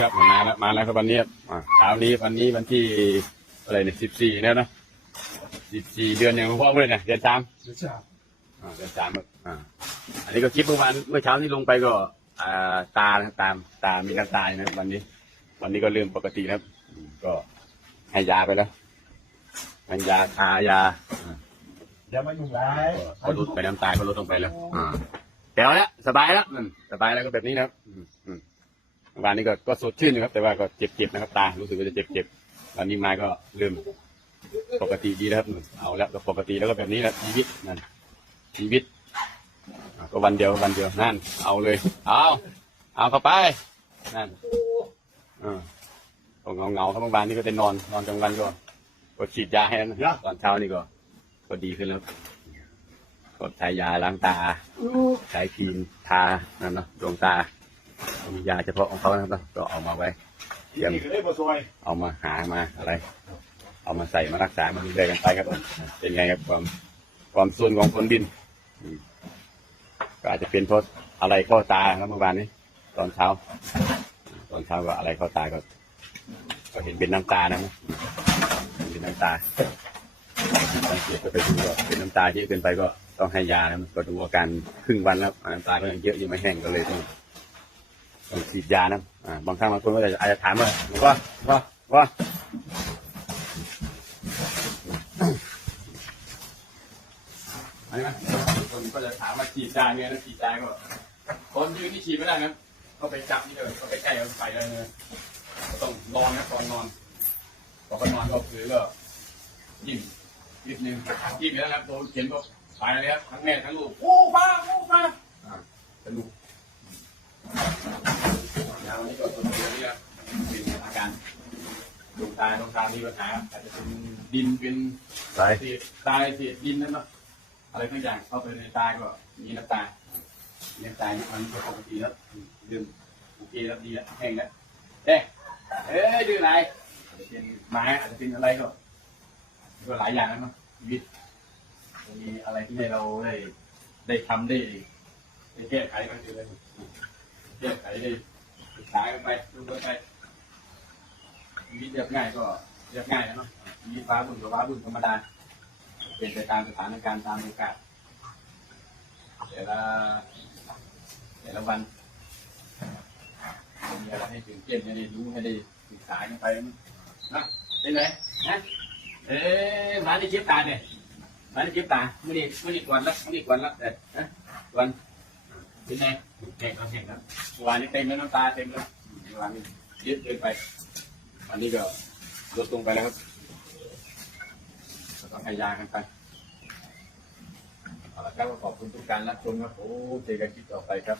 ครับมาแล้วมาแล้วครับวันนี้ครับอ่าเช้านี้วันนี้วันที่อะไรเนี่ยสิบสี่แล้วนะสิบสี่เดือนอย่างพ่อเลยเนี่ยเดือนสามเดี๋ยวจะอ่าเดือนสามครับอ่าอันนี้ก็คลิปเมื่อวานเมื่อเช้านี้ลงไปก็ อ่าตานะครับตามตามีน้ำตาอยู่นะครับวันนี้ วันนี้ก็เริ่มปกติแล้วอืมก็ให้ยาไปแล้วให้ยาทายาอ่าอย่ามายุ่งไรก็ลดไปน้ำตาก็ลดลงไปแล้วอ่าแต่เอาละสบายแล้วอืมสบายแล้วก็แบบนี้นะครับ อืมอืมวันนี้ก็ก็สดชื่นนะครับ แต่ว่าก็เจ็บๆนะครับตา รู้สึกว่าจะเจ็บๆวันนี้มาก็เริ่มปกติดีแล้วครับอืมเอาแล้วก็ปกติแล้วก็แบบนี้แหละชีวิตนั่นชีวิตอะก็วันเดียววันเดียวนั่น เอาเลย เอาเอาเข้าไปนั่นอ่าก็เงาเงาๆครับบางวันนี้ก็จะนอนนอนกลางวันก็ก็ฉีดยาให้นะตอนเช้านี่ก็ก็ดีขึ้นแล้วก็ใช้ยาล้างตาใช้ครีมทานั่นเนาะดวงตา มียาเฉพาะของเขานะครับก็เอามาไว้เตรียมนี่ก็ได้บ่ซอยเอามาหามาอะไร เอามาใส่มารักษามาดูแลกันไปครับผมเป็นไงครับความความส่วนของคนดินอืมก็อาจจะเป็นเพราะอะไรเข้าตาครับเมื่อวานนี้ ตอนเช้า ตอนเช้าก็อะไรเข้าตาก็ก็เห็นเป็นน้ำตานะมั้งเป็นน้ำตาสังเกตก็ไปดูก็เป็นน้ำตาที่เกินไปก็ต้องให้ยานะก็ดูอาการครึ่งวันแล้วน้ำตาก็ยังเยอะยังไม่แห้งก็เลยต้อง ฉีดยานะอ่าบางครั้งบางคนก็อาจจะถามว่าว่าว่าว่าอันนี้นะคนก็จะถามว่าฉีดยาเนี่ยนะฉีดยาก็คนยืนที่ฉีดไม่ได้นะก็ไปจับนี่เลยก็ไปใกล้เอาไปเลยก็ต้องนอนนะตอนนอนพอก็นอนก็คือก็ยิ้มนิดนึงยิ้มอยู่แล้วนะครับโดนเข็นก็ไปเลยครับทั้งแม่ทั้งลูกโอ้ป้าโอ้ป้าอ่าสนุก วนี้ก็ตัวเดียวนี่ครับเป็นอาการดวงตาดวงตามีปัญหาอาจจะเป็นดินเป็นไรเศษทรายเศษดินนั่นเนาะอะไรทั้งอย่างเข้าไปในตาก็มีน้ำตามีน้ำตามันก็ปกติแล้วดื่มโอเคแล้วดีแล้วแห้งแล้วเอ๊ะเอ้ยดื้ออะไรอาจจะเป็นไม้อาจจะเป็นอะไรก็ก็หลายอย่างนะเนาะชีวิตจะมีอะไรที่ให้เราได้ได้ทำได้ได้แก้ไขกันอยู่เลยแก้ไขได้ ศึกษากันไปดูกันไปชีวิตเรียบง่ายก็เรียบง่ายนะเนาะชีวิตฟ้าบุญกับฟ้าบุญธรรมดาเป็นไปตามสถานการณ์ตามโอกาสแต่ละแต่ละวันมีอะไรให้ตื่นเต้นให้ได้รู้ให้ได้ศึกษากันไปนะเป็นไงนะเอ๊ะมาได้เจ็บตาเนี่ยมาได้เจ็บตาไม่ได้ไม่ได้กวนล้วไม่ได้กวนล้วแต่นะกวน เป็นไงแข่งก็แข่งแล้ววันนี้เต็มแล้วน้ำตาเต็มแล้ววันนี้ยืดเกินไปวันนี้ก็ลดลงไปแล้วครับก็ต้องให้ยากันไปเอาละครับขอบคุณทุกการรับชมครับโอ้เจอกันคลิปต่อไปครับ